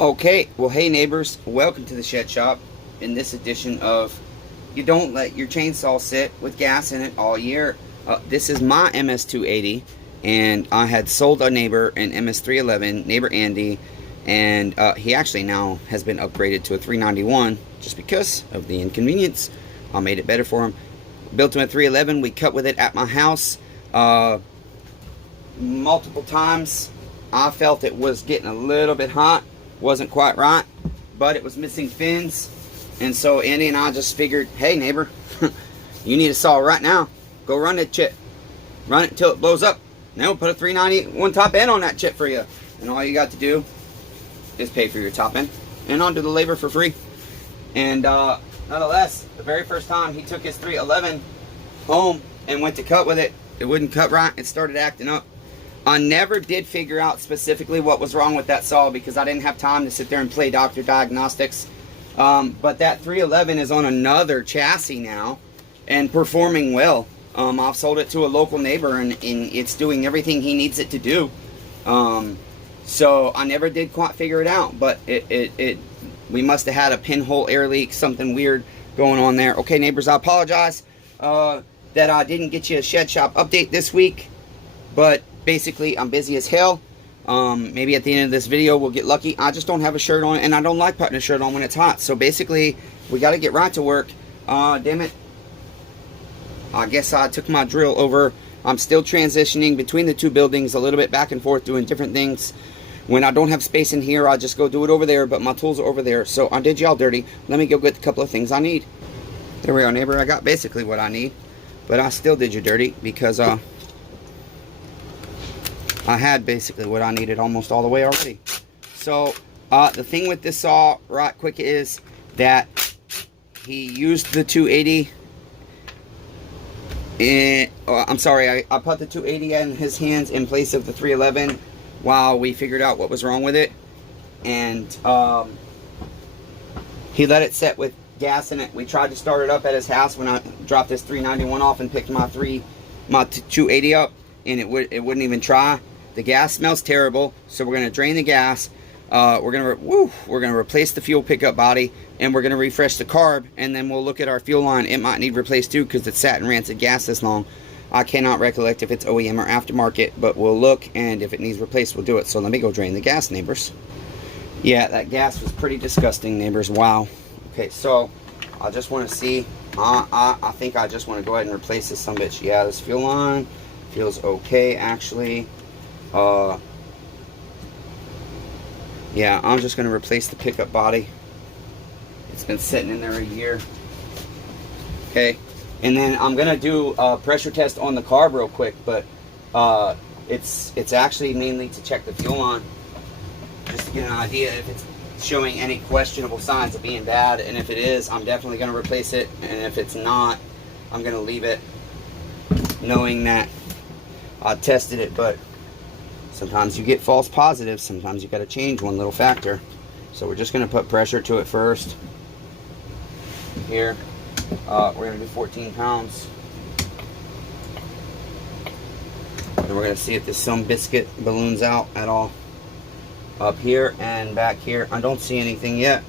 Okay, well, hey neighbors, welcome to the shed shop. In this edition of you don't let your chainsaw sit with gas in it all year. This is my MS280, and I had sold a neighbor an MS311, neighbor Andy, and he actually now has been upgraded to a 391 just because of the inconvenience. I made it better for him. Built him a 311. We cut with it at my house multiple times. I felt it was getting a little bit hot. Wasn't quite right, but it was missing fins, and so Andy and I just figured, hey neighbor, you need a saw right now. Go run that chip, run it until it blows up. Then we'll put a 391 top end on that chip for you, and all you got to do is pay for your top end, and I'll do the labor for free. And nonetheless, the very first time he took his 311 home and went to cut with it, it wouldn't cut right. It started acting up. I never did figure out specifically what was wrong with that saw because I didn't have time to sit there and play doctor diagnostics. But that 311 is on another chassis now and performing well. I've sold it to a local neighbor, and it's doing everything he needs it to do. So I never did quite figure it out, but we must have had a pinhole air leak, something weird going on there. Okay, neighbors, I apologize that I didn't get you a shed shop update this week, but basically I'm busy as hell. Maybe at the end of this video we'll get lucky. I just don't have a shirt on, and I don't like putting a shirt on when it's hot. So basically we got to get right to work. Damn it, I guess I took my drill over. I'm still transitioning between the two buildings a little bit back and forth, doing different things. When I don't have space in here, I just go do it over there, but my tools are over there. So I did y'all dirty. Let me go get a couple of things I need. There we are, neighbor. I got basically what I need, but I still did you dirty because I had basically what I needed almost all the way already. So the thing with this saw right quick is that he used the 280 I'm sorry, I put the 280 in his hands in place of the 311 while we figured out what was wrong with it, and he let it set with gas in it. We tried to start it up at his house when I dropped this 391 off and picked my 280 up, and it wouldn't even try. The gas smells terrible, so we're gonna drain the gas. We're gonna replace the fuel pickup body, and we're gonna refresh the carb, and then we'll look at our fuel line. It might need replaced too because it sat in rancid gas this long. I cannot recollect if it's OEM or aftermarket, but we'll look, and if it needs replaced, we'll do it. So let me go drain the gas, neighbors. Yeah, that gas was pretty disgusting, neighbors. Wow. Okay, so I just want to see. I think I just want to go ahead and replace this sumbitch. Yeah, this fuel line feels okay actually. Yeah, I'm just going to replace the pickup body. It's been sitting in there a year. Okay, and then I'm going to do a pressure test on the carb real quick, but it's actually mainly to check the fuel line, just to get an idea if it's showing any questionable signs of being bad, and if it is, I'm definitely going to replace it, and if it's not, I'm going to leave it, knowing that I tested it. But sometimes you get false positives. Sometimes you got to change one little factor. So we're just going to put pressure to it first. Here, we're going to do 14 pounds. And we're going to see if this some biscuit balloons out at all. Up here and back here. I don't see anything yet.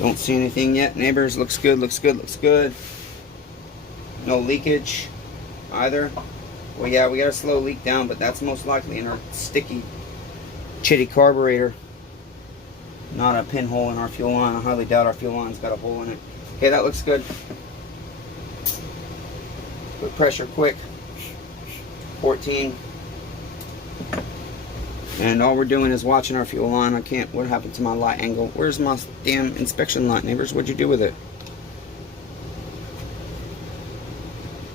Don't see anything yet, neighbors. Looks good, looks good, looks good. No leakage either. Well, yeah, we got a slow leak down, but that's most likely in our sticky, chitty carburetor. Not a pinhole in our fuel line. I highly doubt our fuel line's got a hole in it. Okay, that looks good. Put pressure quick. 14. And all we're doing is watching our fuel line. I can't, what happened to my light angle? Where's my damn inspection light, neighbors? What'd you do with it?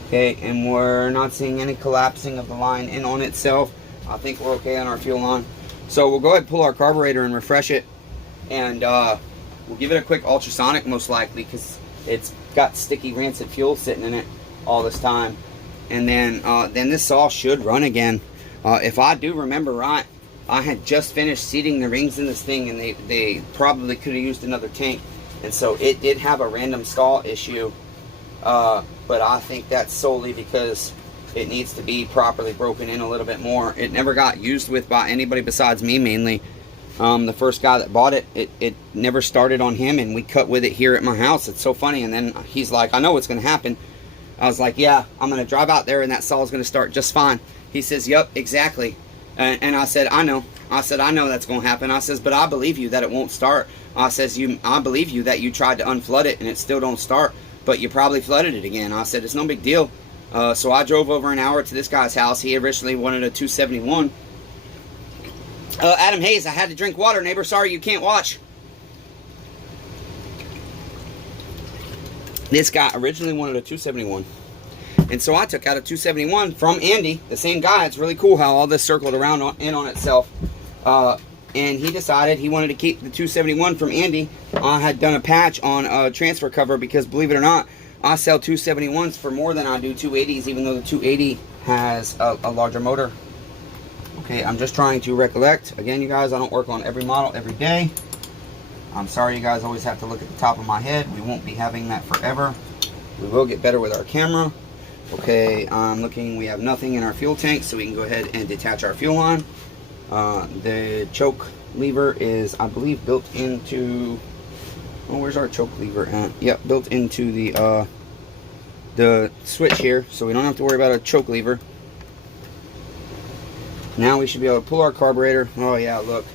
Okay, and we're not seeing any collapsing of the line in on itself. I think we're okay on our fuel line. So we'll go ahead and pull our carburetor and refresh it. And we'll give it a quick ultrasonic most likely because it's got sticky rancid fuel sitting in it all this time. And then this saw should run again. If I do remember right, I had just finished seating the rings in this thing, and they probably could have used another tank. And so it did have a random stall issue. But I think that's solely because it needs to be properly broken in a little bit more. It never got used with by anybody besides me mainly. The first guy that bought it, it never started on him, and we cut with it here at my house. It's so funny. And then he's like, I know what's going to happen. I was like, yeah, I'm going to drive out there and that saw is going to start just fine. He says, yep, exactly. And I said, I know. I said, I know that's going to happen. I says, but I believe you that it won't start. I says, I believe you that you tried to unflood it and it still don't start, but you probably flooded it again. I said, it's no big deal. So I drove over an hour to this guy's house. He originally wanted a 271. Adam Hayes, I had to drink water, neighbor. Sorry you can't watch. This guy originally wanted a 271. And so I took out a 271 from Andy, the same guy. It's really cool how all this circled around in on itself. And he decided he wanted to keep the 271 from Andy. I had done a patch on a transfer cover because, believe it or not, I sell 271s for more than I do 280s, even though the 280 has a larger motor. Okay, I'm just trying to recollect. Again, you guys, I don't work on every model every day. I'm sorry you guys always have to look at the top of my head. We won't be having that forever. We will get better with our camera. Okay, I'm looking. We have nothing in our fuel tank, so we can go ahead and detach our fuel line. The choke lever is, I believe, built into... Oh, where's our choke lever at? Yep, built into the switch here, so we don't have to worry about a choke lever. Now we should be able to pull our carburetor. Oh yeah, look.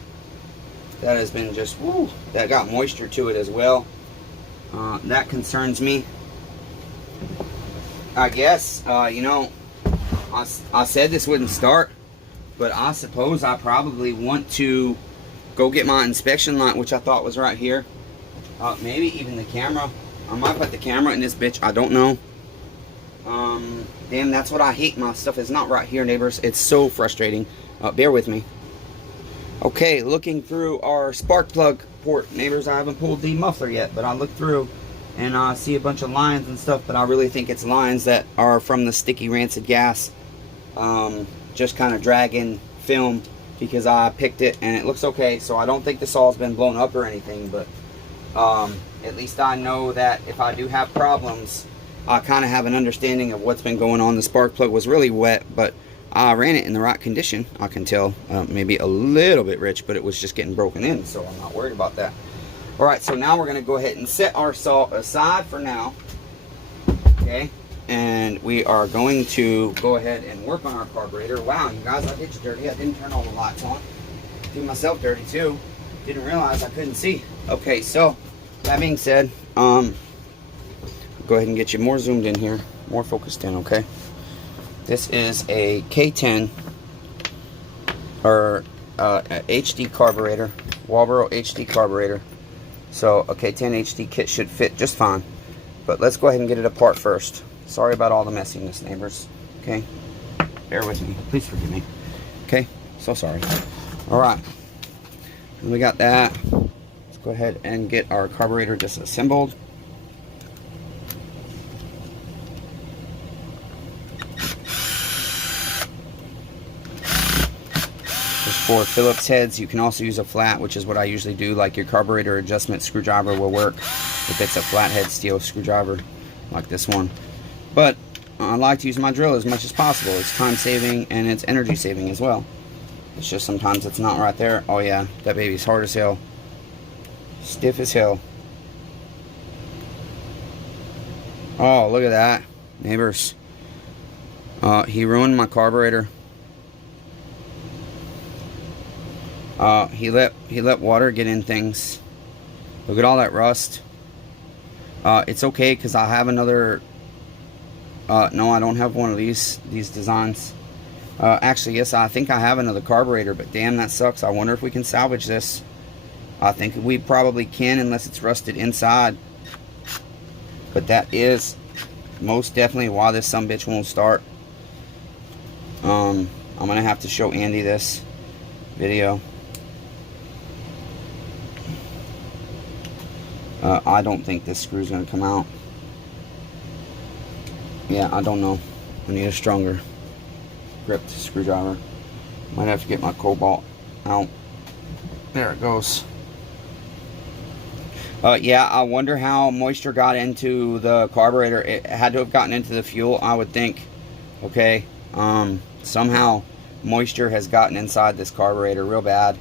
That has been just, woo, that got moisture to it as well. That concerns me. I guess, you know, I said this wouldn't start, but I suppose I probably want to go get my inspection light, which I thought was right here. Maybe even the camera. I might put the camera in this bitch. I don't know. Damn, that's what I hate. My stuff is not right here, neighbors. It's so frustrating. Bear with me. Okay, looking through our spark plug port, neighbors. I haven't pulled the muffler yet, but I looked through and I see a bunch of lines and stuff, but I really think it's lines that are from the sticky rancid gas. Just kind of dragging film because I picked it and it looks okay. So I don't think the saw's been blown up or anything, but at least I know that if I do have problems, I kind of have an understanding of what's been going on. The spark plug was really wet, but I ran it in the right condition. I can tell, maybe a little bit rich, but it was just getting broken in, so I'm not worried about that. All right, so now we're going to go ahead and set our saw aside for now. Okay, and we are going to go ahead and work on our carburetor. Wow, you guys, I did you dirty. I didn't turn all the lights on. Did myself dirty too. Didn't realize I couldn't see. Okay, so that being said, go ahead and get you more zoomed in here, more focused in, okay? This is a K10 or HD carburetor, BORROOW HD carburetor. So a K10 HD kit should fit just fine. But let's go ahead and get it apart first. Sorry about all the messiness, neighbors. Okay? Bear with me. Please forgive me. Okay? So sorry. Alright. We got that. Let's go ahead and get our carburetor disassembled. For Phillips heads, you can also use a flat, which is what I usually do. Like your carburetor adjustment screwdriver will work if it's a flathead steel screwdriver like this one. But I like to use my drill as much as possible. It's time saving and it's energy saving as well. It's just sometimes it's not right there. Oh yeah, that baby's hard as hell, stiff as hell. Oh, look at that, neighbors. He ruined my carburetor. He let water get in things. Look at all that rust. It's okay because I have another. No, I don't have one of these designs. Actually, yes, I think I have another carburetor, but damn, that sucks. I wonder if we can salvage this. I think we probably can, unless it's rusted inside. But that is most definitely why this sumbitch won't start. I'm gonna have to show Andy this video. I don't think this screw's gonna come out. Yeah, I don't know. I need a stronger gripped screwdriver. Might have to get my cobalt out. There it goes. Yeah, I wonder how moisture got into the carburetor. It had to have gotten into the fuel, I would think. Okay, somehow moisture has gotten inside this carburetor real bad.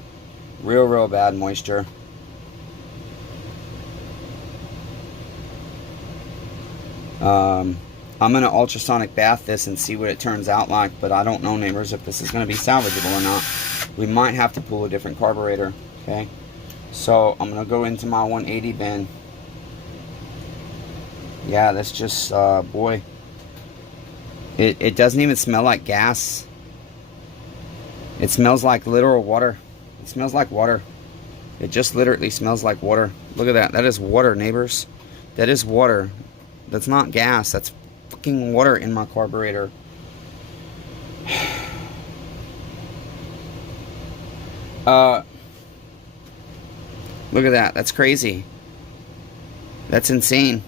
Real bad moisture. I'm going to ultrasonic bath this and see what it turns out like, but I don't know, neighbors, if this is going to be salvageable or not. We might have to pull a different carburetor, okay? So I'm going to go into my 180 bin. Yeah, that's just, boy. It doesn't even smell like gas. It smells like literal water. It smells like water. It just literally smells like water. Look at that. That is water, neighbors. That is water. That's not gas. That's fucking water in my carburetor. Look at that. That's crazy. That's insane.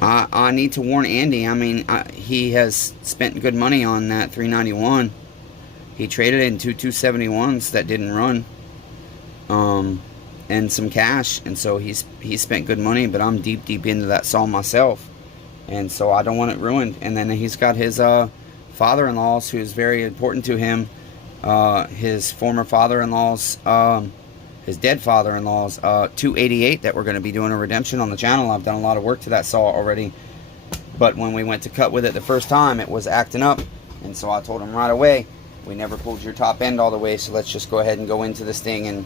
I need to warn Andy. I mean, he has spent good money on that 391. He traded in two 271s that didn't run. And some cash, and so he spent good money, but I'm deep into that saw myself, and so I don't want it ruined. And then he's got his father-in-law's, who's very important to him, his former father-in-law's, his dead father-in-law's 288 that we're going to be doing a redemption on the channel. I've done a lot of work to that saw already, but when we went to cut with it the first time, it was acting up, and so I told him right away, we never pulled your top end all the way, so let's just go ahead and go into this thing and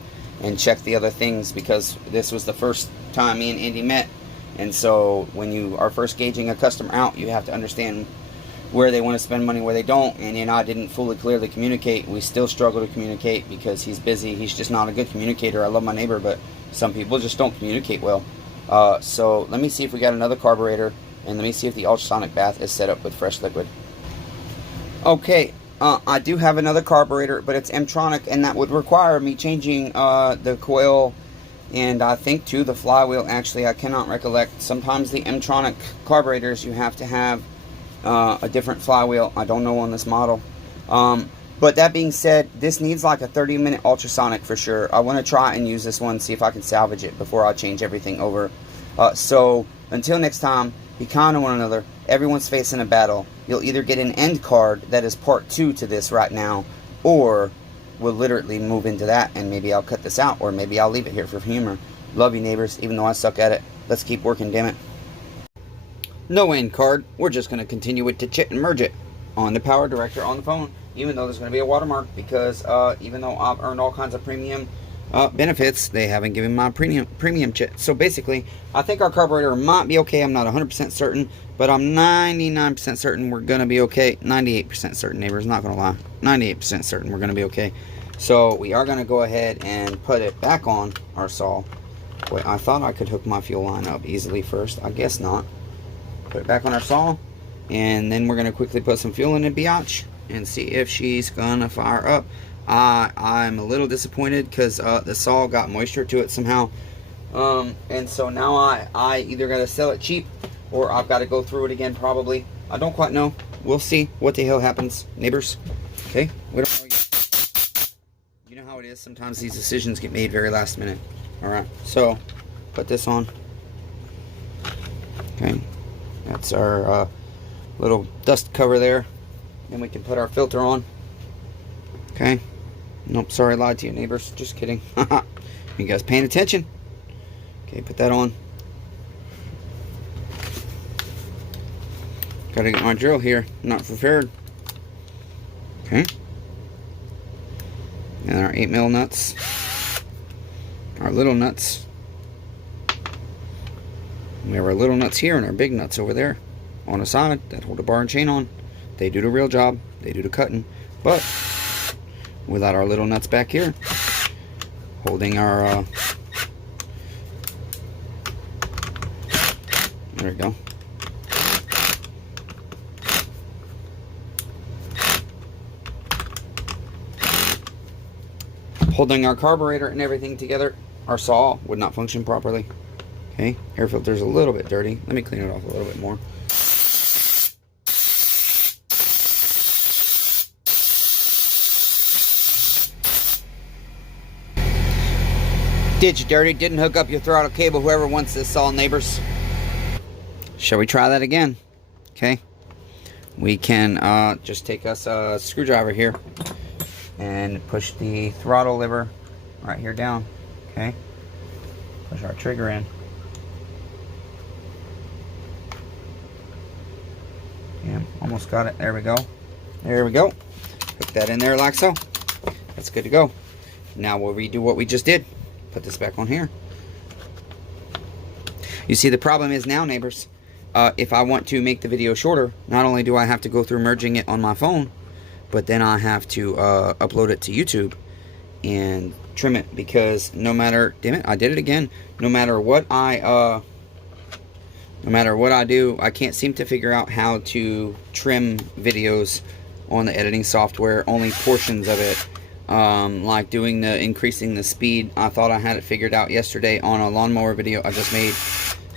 check the other things, because this was the first time me and Andy met. And so when you are first gauging a customer out, you have to understand where they want to spend money, where they don't. And you know, I didn't fully clearly communicate. We still struggle to communicate because he's busy. He's just not a good communicator. I love my neighbor, but some people just don't communicate well. So let me see if we got another carburetor, and let me see if the ultrasonic bath is set up with fresh liquid. Okay. I do have another carburetor, but it's M-tronic, and that would require me changing the coil, and I think too the flywheel. Actually, I cannot recollect. Sometimes the M-tronic carburetors, you have to have a different flywheel. I don't know on this model. But that being said, this needs like a 30-minute ultrasonic for sure. I want to try and use this one, see if I can salvage it before I change everything over. So until next time, be kind to one another. Everyone's facing a battle. You'll either get an end card that is part 2 to this right now, or we'll literally move into that, and maybe I'll cut this out, or maybe I'll leave it here for humor. Love you, neighbors, even though I suck at it. Let's keep working, damn it. No end card. We're just going to continue it to chit and merge it on the power director on the phone, even though there's going to be a watermark, because even though I've earned all kinds of premium benefits, they haven't given my premium chit. So basically, I think our carburetor might be okay. I'm not 100% certain, but I'm 99% certain we're going to be okay. 98% certain, neighbors, not going to lie. 98% certain we're going to be okay. So we are going to go ahead and put it back on our saw. Wait, I thought I could hook my fuel line up easily first. I guess not. Put it back on our saw, and then we're going to quickly put some fuel in the biatch and see if she's going to fire up. I'm a little disappointed because the saw got moisture to it somehow, and so now I either got to sell it cheap, or I've got to go through it again probably. I don't quite know. We'll see what the hell happens, neighbors. Okay, we don't know yet. You know how it is. Sometimes these decisions get made very last minute. All right, so put this on. Okay, that's our little dust cover there. Then we can put our filter on. Okay. Nope, sorry, I lied to you, neighbors. Just kidding. You guys paying attention? Okay, put that on. Gotta get my drill here. Not prepared. Okay. And our 8mm nuts. Our little nuts. We have our little nuts here and our big nuts over there on the side that hold the bar and chain on. They do the real job. They do the cutting. But without our little nuts back here holding our there we go. Holding our carburetor and everything together, our saw would not function properly. Okay, air filter's a little bit dirty. Let me clean it off a little bit more. Did you dirty? Didn't hook up your throttle cable, whoever wants this saw, neighbors. Shall we try that again? Okay. we can just take us a screwdriver here and push the throttle lever right here down. Okay, push our trigger in. Yeah, almost got it. There we go. There we go. Hook that in there like so. That's good to go. Now we'll redo what we just did. Put this back on here. You see, the problem is now, neighbors, if I want to make the video shorter, not only do I have to go through merging it on my phone, but then I have to upload it to YouTube and trim it, because no matter, damn it, I did it again. No matter what I do, I can't seem to figure out how to trim videos on the editing software. Only portions of it, like doing the increasing the speed. I thought I had it figured out yesterday on a lawnmower video I just made,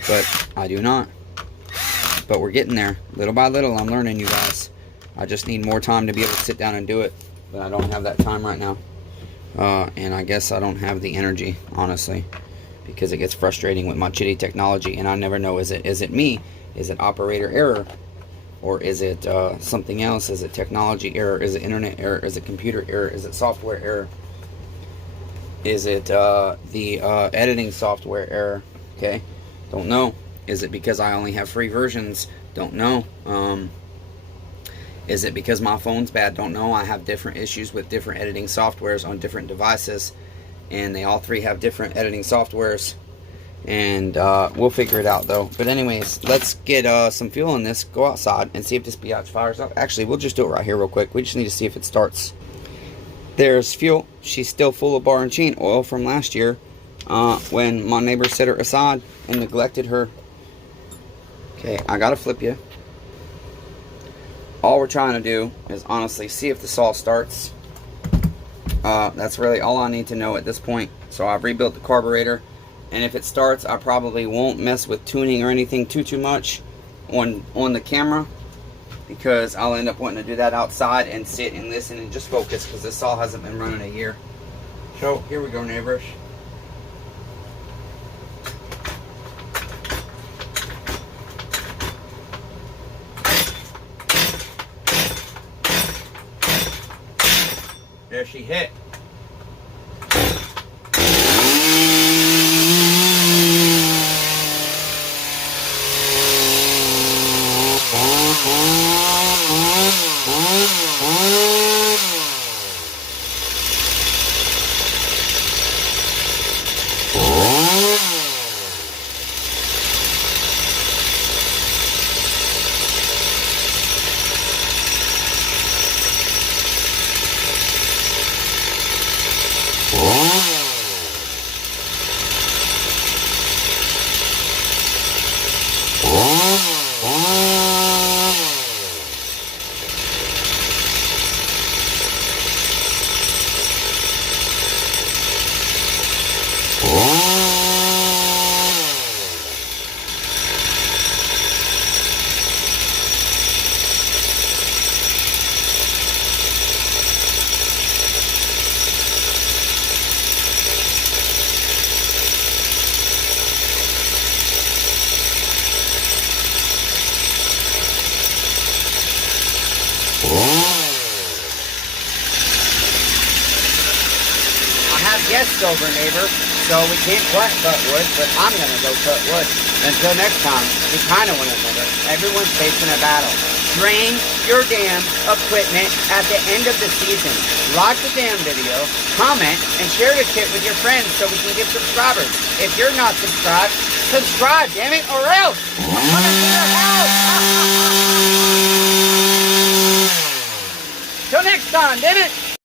but I do not. But we're getting there, little by little. I'm learning, you guys. I just need more time to be able to sit down and do it, but I don't have that time right now. And I guess I don't have the energy, honestly, because it gets frustrating with my shitty technology, and I never know, is it me? Is it operator error? Or is it something else? Is it technology error? Is it internet error? Is it computer error? Is it software error? Is it the editing software error? Okay, don't know. Is it because I only have free versions? Don't know. Is it because my phone's bad? Don't know. I have different issues with different editing softwares on different devices, and they all three have different editing softwares, and we'll figure it out though. But anyways, let's get some fuel in this, go outside and see if this biatch fires up. Actually, we'll just do it right here real quick. We just need to see if it starts. There's fuel. She's still full of bar and chain oil from last year when my neighbor set her aside and neglected her. Okay, I gotta flip you. All we're trying to do is honestly see if the saw starts. That's really all I need to know at this point. So I've rebuilt the carburetor, and if it starts, I probably won't mess with tuning or anything too much on the camera, because I'll end up wanting to do that outside and sit and listen and just focus, because this saw hasn't been running a year. So here we go, neighbors. There she hit. Guests over, neighbor, so we can't quite cut wood, but I'm gonna go cut wood. Until next time, be kind to one another. Everyone's facing a battle. Drain your damn equipment at the end of the season. Like the damn video, comment, and share the kit with your friends so we can get subscribers. If you're not subscribed, subscribe, damn it, or else I'm coming to your house. Till next time, damn it.